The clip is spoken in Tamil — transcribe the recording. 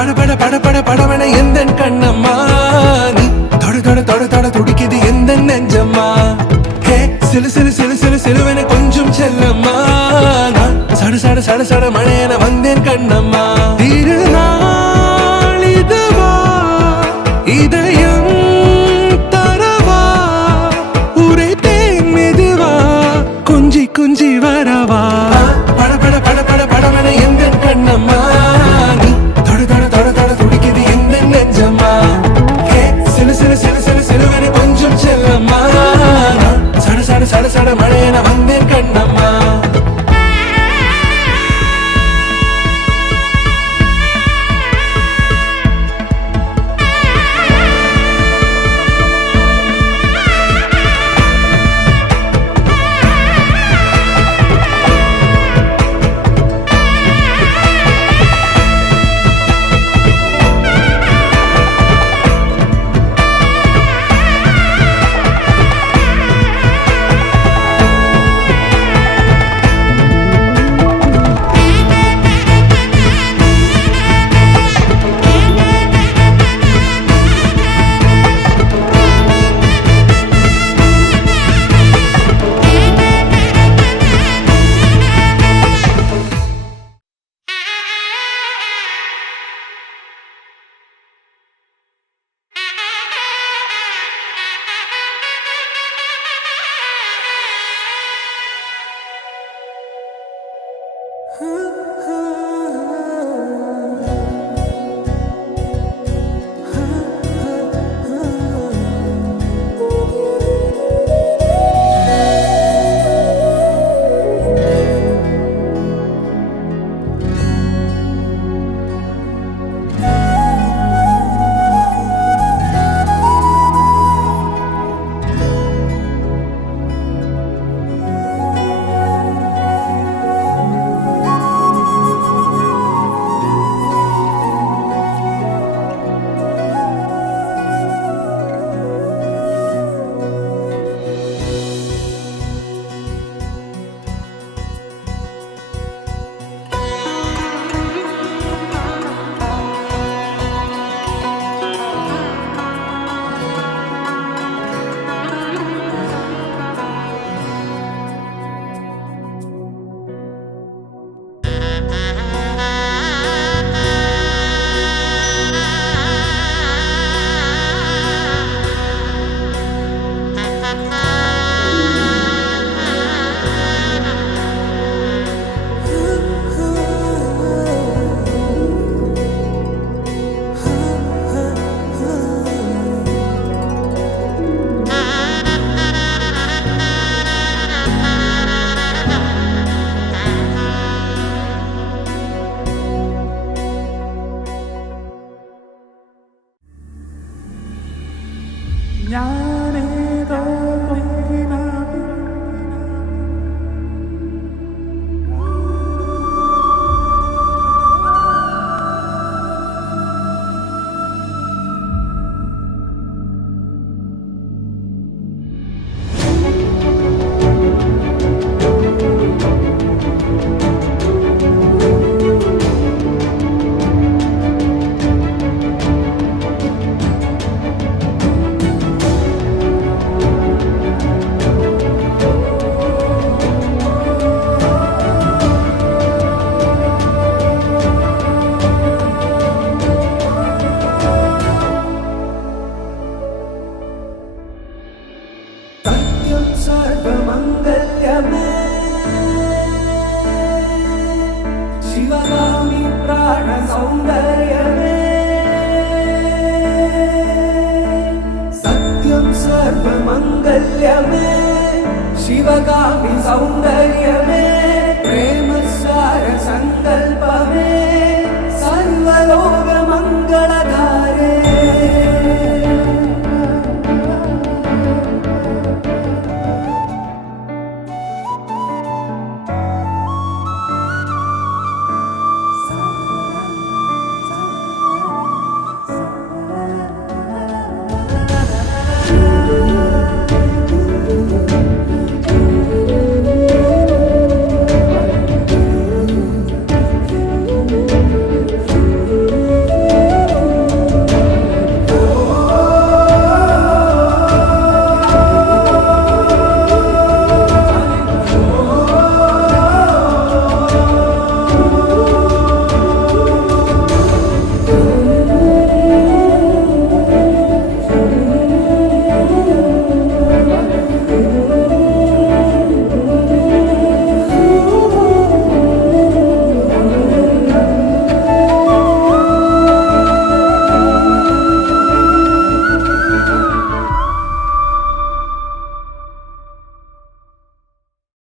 பட பட பட படவன எந்தன் கண்ணம்மா நீ தொட தொட தொட தொட துடிக்குது எந்த நெஞ்சம்மா ஹே சிலு சிலு சிலு சிலு சிலுவன கொஞ்சம் செல்லம்மா நான் சட சட சட சட மழையன வந்தேன் கண்ணம்மா திருநாள் இதுவா இதயம் தரவா உரைத்தேன் மெதுவா குஞ்சி குஞ்சி வரவா பட பட பட பட படவன எந்தன் கண்ணம்மா நீ தொட தொட தொட தொட துடிக்குது எந்த நெஞ்சம்மா ஹே சிலு சிலு சிலு சிலு சிலுவன கொஞ்சம் செல்லம்மா சட சட சட சட மழையன வந்தேன் கண்ணம்மா शिवगामी प्राण सौंदर्यमे सत्यं सर्वमंगल्यमे शिवगामी सौंदर्यमे प्रेम